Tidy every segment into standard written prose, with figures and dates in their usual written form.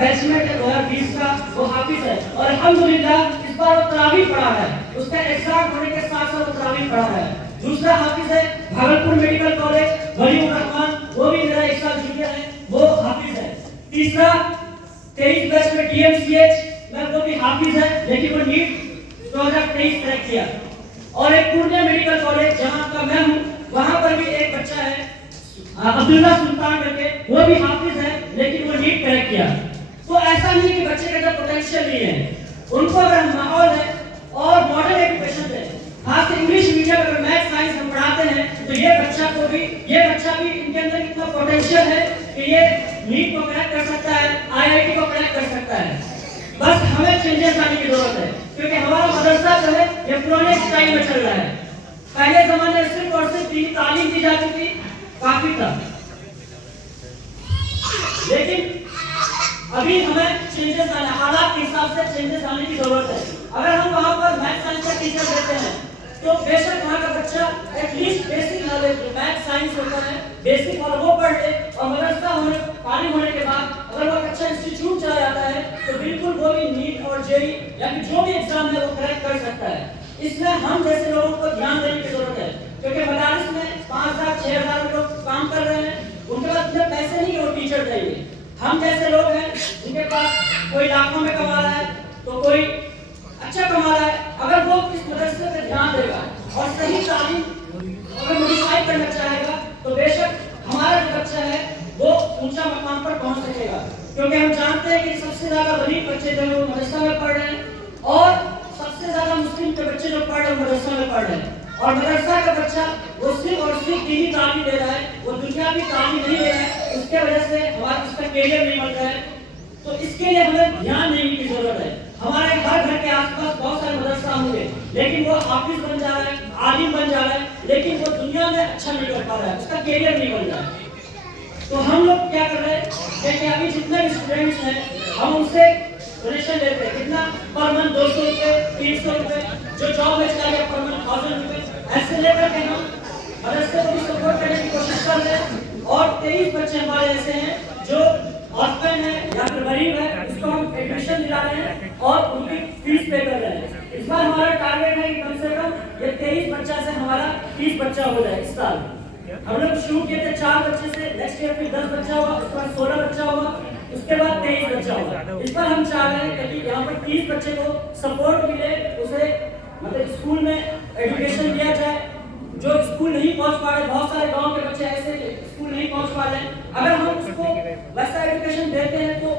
بیچمنٹ ہے 2020 کا وہ حافظ ہے اور الحمدللہ اس بار وہ تراویح پڑھا ہے. اس کا ایگزام ہونے کے ساتھ ساتھ وہ تراویح پڑھا ہے. دوسرا حافظ ہے بھاگلپور میڈیکل کالج ولی الرحمان, وہ بھی میرا ایک سال جونیئر ہے, وہ حافظ ہے. تیسرا 23 بیچ میں DMCH میں وہ بھی حافظ ہے لیکن وہ نیٹ 2023 کریکٹ کیا. اور ایک پورنیہ میڈیکل کالج جہاں کا میں ہوں وہاں پر بھی ایک بچہ ہے عبداللہ سلطان کر کے, وہ بھی حافظ ہے لیکن وہ نیٹ کریکٹ کیا. تو ایسا نہیں کہ بچے کے اندر پوٹینشیل نہیں ہے, ان کو اگر ماحول ہے اور ماڈرن ایجوکیشن ہے, خاص کر انگلش میڈیم اگر میتھ سائنس ہم پڑھاتے ہیں تو یہ بچہ بھی ان کے اندر اتنا پوٹینشیل ہے کہ یہ نیٹ کو کریکٹ کر سکتا ہے, IIT کو کریکٹ کر سکتا ہے. بس ہمیں چینجز لانے کی ضرورت ہے کیونکہ ہمارا مدرسہ جو ہے یہ پرانے اسٹائل میں چل رہا ہے. پہلے زمانے میں صرف اور صرف دینی تعلیم دی جاتی تھی, کافی تھا, لیکن ابھی ہمیں چینجز لانے, حالات کے حساب سے چینجز لانے کی ضرورت ہے. اگر ہم وہاں پر میتھ سائنس کا ٹیچر دیتے ہیں تو بے شک وہاں کا بچہ ایٹ لیسٹ بیسک نالج جو میتھ سائنس ہوتا ہے بیسک اور وہ پڑھ لے, اور مدرسہ ہونے تعلیم ہونے کے بعد اگر وہ اچھا انسٹیٹیوٹ چلا جاتا ہے تو بالکل وہ بھی نیٹ اور JEE یا پھر جو بھی ایگزام ہے وہ کریکٹ کر سکتا ہے. اس میں ہم جیسے لوگوں کو دھیان دینے کی ضرورت ہے کیونکہ مدارس میں 5,000-6,000 لوگ کام کر رہے ہیں, ان کے پاس اتنے پیسے نہیں کہ وہ ٹیچر چاہیے. ہم جیسے لوگ ہیں ان کے پاس کوئی لاکھوں میں کما رہا ہے تو کوئی اچھا کما رہا ہے, اگر وہ اس مدرسے پہ دھیان دے گا اور صحیح تعلیم اگر موڈیفائی کرنا چاہے گا تو بے شک ہمارا جو بچہ ہے وہ اونچا مقام پر پہنچ سکے گا. کیونکہ ہم جانتے ہیں کہ سب سے زیادہ غریب بچے جو ہیں وہ مدرسہ میں پڑھ رہے ہیں اور سب سے زیادہ مسلم کے بچے جو پڑھ رہے ہیں مدرسہ میں پڑھ رہے ہیں. اور مدرسہ کا بچہ وہ صرف اور صرف دینی تعلیم لے رہا ہے, وہ دنیاوی تعلیم نہیں لے رہا ہے, اس کی وجہ سے ہمارا اس کا کیریئر نہیں بن رہا ہے. تو اس کے لیے ہمیں دھیان دینے کی ضرورت ہے. ہمارے ہر گھر کے آس پاس بہت سارے مدرسہ ہوں گے لیکن وہ حافظ بن جا رہا ہے, عالم بن جا رہا ہے, لیکن وہ دنیا میں اچھا نہیں کر پا رہا ہے, اس کا کیریئر نہیں بن رہا ہے. تو ہم لوگ کیا کر رہے ہیں کہ ابھی جتنے بھی اسٹوڈنٹس ہیں ہم ان سے ڈونیشن لیتے ہیں, کتنا پر منتھ 200 روپے 300 روپے, جو جاب میں چلا گیا پر منتھ 1000 روپے, ایسے لے کر کے ہم مدرسے کو بھی سپورٹ کرنے کی کوشش کر رہے ہیں. اور 23 بچے ہمارے ایسے ہیں جو آرفن ہے یا پھر غریب ہے, اس کو ہم ایڈمیشن دلا رہے ہیں اور ان کی فیس پے کر رہے ہیں. اس بار ہمارا ٹارگیٹ ہے کہ کم سے کم یہ 23 بچہ سے ہمارا 30 بچہ ہو جائے اس سال. ہم لوگ شروع کیے تھے 4 بچے سے, نیکسٹ ایئر پھر 10 بچہ ہوا, اس کے بعد 16 بچہ ہوا, اس کے بعد 23 بچہ ہوا. اس بار ہم چاہ رہے ہیں کہ یہاں پر 30 بچے کو سپورٹ ملے, اسے مطلب اسکول میں ایجوکیشن دیا جائے. جو اسکول نہیں پہنچ پا رہے, بہت سارے گاؤں کے بچے ایسے اسکول نہیں پہنچ پا رہے ہیں, اگر ہم اس کو ویسا ایجوکیشن دیتے ہیں تو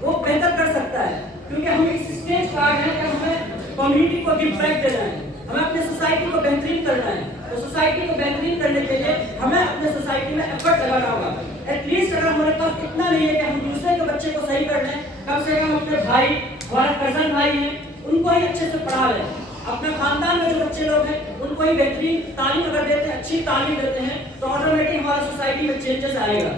وہ بہتر کر سکتا ہے. کیونکہ ہم اس اسٹیج پر آ گئے ہیں کہ ہمیں کمیونٹی کو گیو بیک دینا ہے, ہمیں اپنے سوسائٹی کو بہترین کرنا ہے. تو سوسائٹی کو بہترین کرنے کے لیے ہمیں اپنے سوسائٹی میں ایفرٹ لگانا ہوگا. ایٹ لیسٹ اگر ہمارے پاس اتنا نہیں ہے کہ ہم دوسرے کے بچے کو صحیح کر لیں, کم سے کم اپنے بھائی, ہمارا کزن بھائی ہیں, ان کو ہی اچھے سے پڑھا لیں. اپنے خاندان میں جو بچے لوگ ہیں ان کو ہی بہترین تعلیم اگر دیتے ہیں, اچھی تعلیم دیتے ہیں تو آٹومیٹک ہمارا سوسائٹی میں چینجز آئے گا.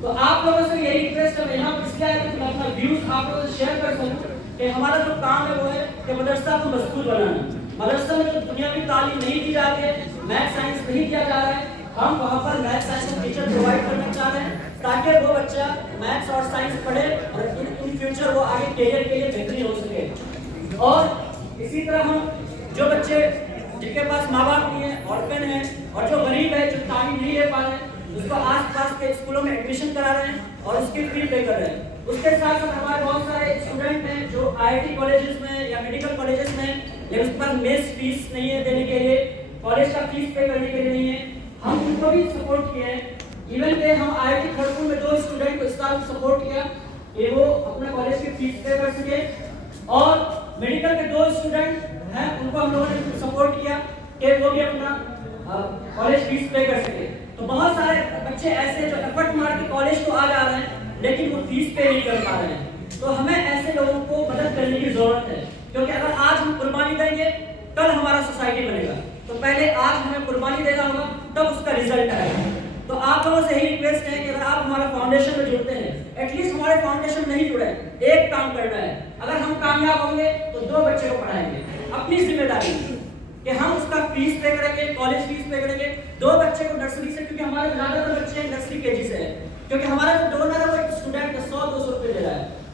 تو آپ لوگوں سے یہی ریکویسٹ ہے, یہاں پر اس لیے کہ میں اپنا ویوز آپ لوگوں سے شیئر کر سکوں کہ ہمارا جو کام ہے وہ ہے کہ مدرسہ کو مضبوط بنانا. مدرسہ میں جو دنیاوی تعلیم نہیں دی جاتی ہے, میتھ سائنس نہیں دیا جا رہا ہے, ہم وہاں پر میتھ سائنس کا ٹیچر پرووائڈ کرنا چاہ رہے ہیں تاکہ وہ بچہ میتھس اور سائنس پڑھے اور ان فیوچر وہ آگے کیریئر کے لیے بہترین ہو سکے. اور اسی طرح ہم جو بچے جن کے پاس ماں باپ نہیں ہے, آرفن ہیں, اور جو غریب ہے, جو تعلیم نہیں لے پا رہے ہیں, اس کو آس پاس کے اسکولوں میں ایڈمیشن کرا رہے ہیں اور اس کی فی پے کر رہے ہیں. اس کے ساتھ ساتھ ہمارے بہت سارے اسٹوڈنٹ ہیں جو IIT کالجز میں یا میڈیکل کالجز میں, لیکن اس کے پاس میس فیس نہیں ہے دینے کے لیے, کالج کا فیس پے کرنے کے لیے نہیں ہے. ہم ان کو بھی سپورٹ کیے ہیں. ایون کہ ہم IIT کھڑگپور میں 2 اسٹوڈنٹ کو اس سال سپورٹ کیا کہ وہ اپنے کالج کی فیس پے کر سکے, اور میڈیکل کے 2 اسٹوڈنٹ ہیں ان کو ہم لوگوں نے سپورٹ کیا کہ وہ بھی اپنا کالج فیس پے کر سکے. تو بہت سارے بچے ایسے جو ایفرٹ مار کے کالج کو آ جا رہے ہیں لیکن وہ فیس پے نہیں کر پا رہے ہیں. تو ہمیں ایسے لوگوں کو مدد کرنے کی ضرورت ہے, کیونکہ اگر آج ہم قربانی دیں گے کل ہمارا سوسائٹی بنے گا. تو پہلے آج ہمیں قربانی دینا ہوگا تب اس کا رزلٹ آئے گا. تو آپ لوگوں سے یہی ریکویسٹ ہے کہ اگر آپ ہمارا فاؤنڈیشن میں جڑتے ہیں, ایٹ لیسٹ ہمارے فاؤنڈیشن نہیں جڑے, ایک کام کرنا ہے. اگر ہم کامیاب ہوں گے تو 2 بچے کو پڑھائیں گے, اپنی ذمہ داری کہ ہم اس کا فیس پے کریں گے, کالج فیس پے کریں گے. 2 بچے کو نرسری سے, کیونکہ ہمارے زیادہ تر بچے نرسری KG سے ہیں, کیونکہ ہمارا جو ڈونر ہے وہ ایک اسٹوڈنٹ 100-200 روپے دے رہا ہے.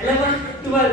11, 12,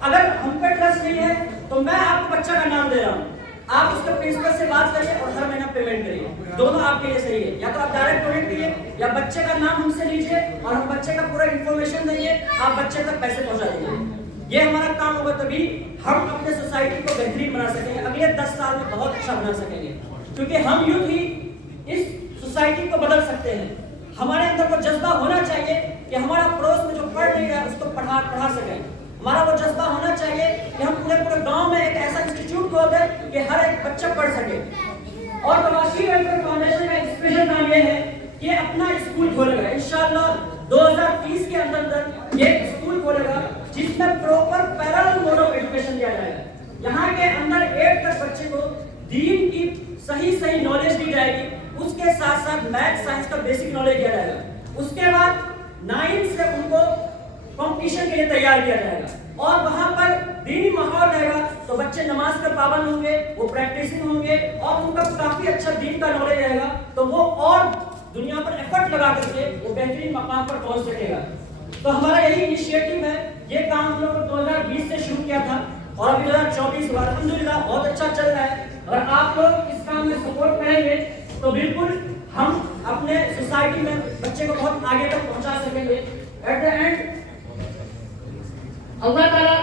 اگر ہم پہ ٹرسٹ نہیں ہے تو میں آپ کو بچہ کا نام دے رہا ہوں, آپ اس کے پرنسپل سے بات کریے اور ہر مہینہ پیمنٹ کریے, دونوں آپ کے لیے صحیح ہے. یا تو آپ ڈائریکٹ ڈونیٹ کیجیے یا بچے کا نام ہم سے لیجیے اور ہم بچے کا پورا انفارمیشن دیں گے, آپ بچے تک پیسے پہنچا دیجیے. یہ ہمارا کام ہوگا, تبھی ہم اپنے سوسائٹی کو بہترین بنا سکیں گے, اگلے 10 سال میں بہت اچھا بنا سکیں گے, کیونکہ ہم یوتھ ہی اس سوسائٹی کو بدل سکتے ہیں. ہمارے اندر وہ جذبہ ہونا چاہیے کہ ہمارا پڑوس میں جو پڑھ نہیں رہا ہے اس کو پڑھا سکیں. ہمارا وہ جذبہ ہونا چاہیے کہ ہم پورے گاؤں میں ایک ایسا انسٹیٹیوٹ کھول دیں کہ ہر ایک بچہ پڑھ سکے. اور پرواسی ویلفیئر فاؤنڈیشن کا ایک اسپیشل کام یہ ہے کہ اپنا اسکول کھولے گا انشاءاللہ 2030 کے اندر یہ اسکول کھولے گا جس میں proper parallel mode of education دیا جائے گا. یہاں کے اندر 8 تک بچے کو دین کی صحیح نالج دی جائے گی, اس کے ساتھ ساتھ میتھ سائنس کا بیسک نالج دیا جائے گا. اس کے بعد 9 سے ان کو کمپٹیشن کے لیے تیار کیا جائے گا اور وہاں پر دینی ماحول رہے گا تو بچے نماز کا پابند ہوں گے, وہ پریکٹسنگ ہوں گے اور ان کا کافی اچھا دین کا نالج رہے گا تو وہ اور دنیا پر ایفرٹ لگا کر کے وہ بہترین مقام پر پہنچ سکے گا. تو ہمارا یہی انیشیٹو ہے, یہ کام ہم لوگ 2020 سے شروع کیا تھا اور ابھی 2024 ہوا, الحمدللہ بہت اچھا چل رہا ہے. اگر آپ لوگ اس کام میں سپورٹ کریں گے تو بالکل ہم اپنے سوسائٹی میں بچے کو بہت آگے تک پہنچا سکیں گے. ایٹ دا اینڈ اللہ تعالیٰ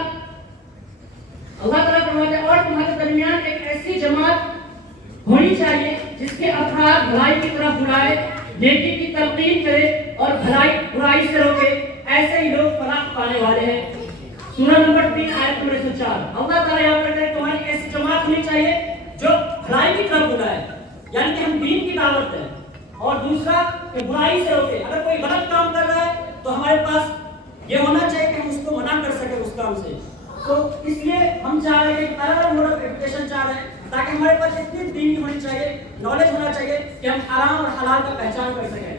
فرماتے ہیں اور تمہارے درمیان ایک ایسی جماعت ہونی چاہیے جس کے افراد بھلائی کی طرف بلائے, نیکی کی تلقین کرے اور برائی سے روکے, ایسے ہی لوگ فلاح پانے والے ہیں. سورہ نمبر 3 آیت نمبر 104. اللہ تعالیٰ یہاں کہتے ہیں تمہاری ایسی جماعت ہونی چاہیے جو بھلائی کی طرف بلائے, یعنی کہ ہم دین کی دعوت دیں, اور دوسرا کہ برائی سے روکے. اگر کوئی غلط کام کر رہا ہے تو ہمارے پاس یہ ہونا چاہیے کہ ہم اس کو منع کر سکیں اس کام سے. تو اس لیے ہم چاہ رہے ہیں کہ پیرالل موڈ آف ایجوکیشن چاہ رہے ہیں تاکہ ہمارے پاس اتنی دینی ہونی چاہیے, نالج ہونا چاہیے کہ ہم حرام اور حلال کا پہچان کر سکیں.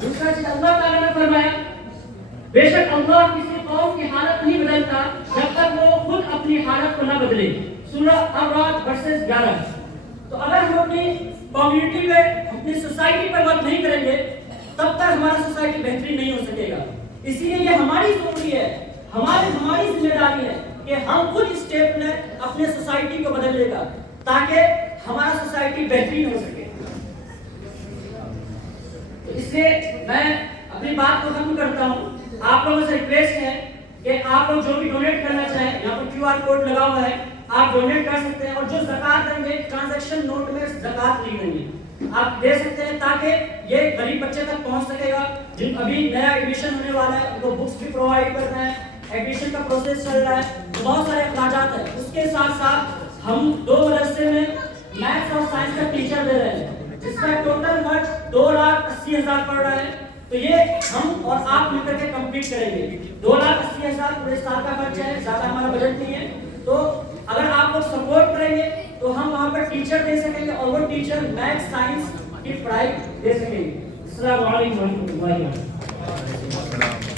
دوسرا چیز اللہ تعالیٰ نے فرمایا بے شک اللہ کسی قوم کی حالت نہیں بدلتا جب تک وہ خود اپنی حالت کو نہ بدلے. سورہ اعراف ورسز 11. تو اگر ہم اپنی کمیونٹی پہ اپنی سوسائٹی پر ورک نہیں کریں گے تب تک ہمارا سوسائٹی بہترین نہیں ہو سکے گا. اسی لیے یہ ہماری ضروری ہے, ہماری ذمہ داری ہے کہ ہم خود اسٹیپ میں اپنے سوسائٹی کو بدل لے گا تاکہ ہمارا سوسائٹی بہترین ہو سکے. تو اس لیے میں اپنی بات کو ختم کرتا ہوں. آپ لوگوں سے ریکویسٹ ہے کہ آپ لوگ جو بھی ڈونیٹ کرنا چاہیں, یہاں پر QR کوڈ لگا ہوا ہے, آپ ڈونیٹ کر سکتے ہیں. اور جو زکات دیں گے ٹرانزیکشن نوٹ میں زکات نہیں دیں گے, آپ دے سکتے ہیں تاکہ یہ غریب بچے تک پہنچ سکے گا. جن ابھی نیا ایڈمیشن ہونے والا ہے ان کو بکس بھی پرووائڈ کرنا ہے, ایڈمیشن کا پروسیس چل رہا ہے, بہت سارے اخراجات ہیں. اس کے ساتھ ساتھ ہم 2 مدرسے میں میتھس اور سائنس کا ٹیچر دے رہے ہیں جس کا ٹوٹل خرچ 2,80,000 پڑ رہا ہے. تو یہ ہم اور آپ مل کر کے کمپلیٹ کریں گے. 2,80,000 پورے سال کا خرچ ہے, زیادہ ہمارا بجٹ نہیں ہے. تو اگر آپ لوگ سپورٹ کریں گے تو ہم وہاں پر ٹیچر دے سکیں گے اور وہ ٹیچر میتھس سائنس کی پڑھائی دے سکیں گے. السلام علیکم ورحمۃ اللہ وبرکاتہ.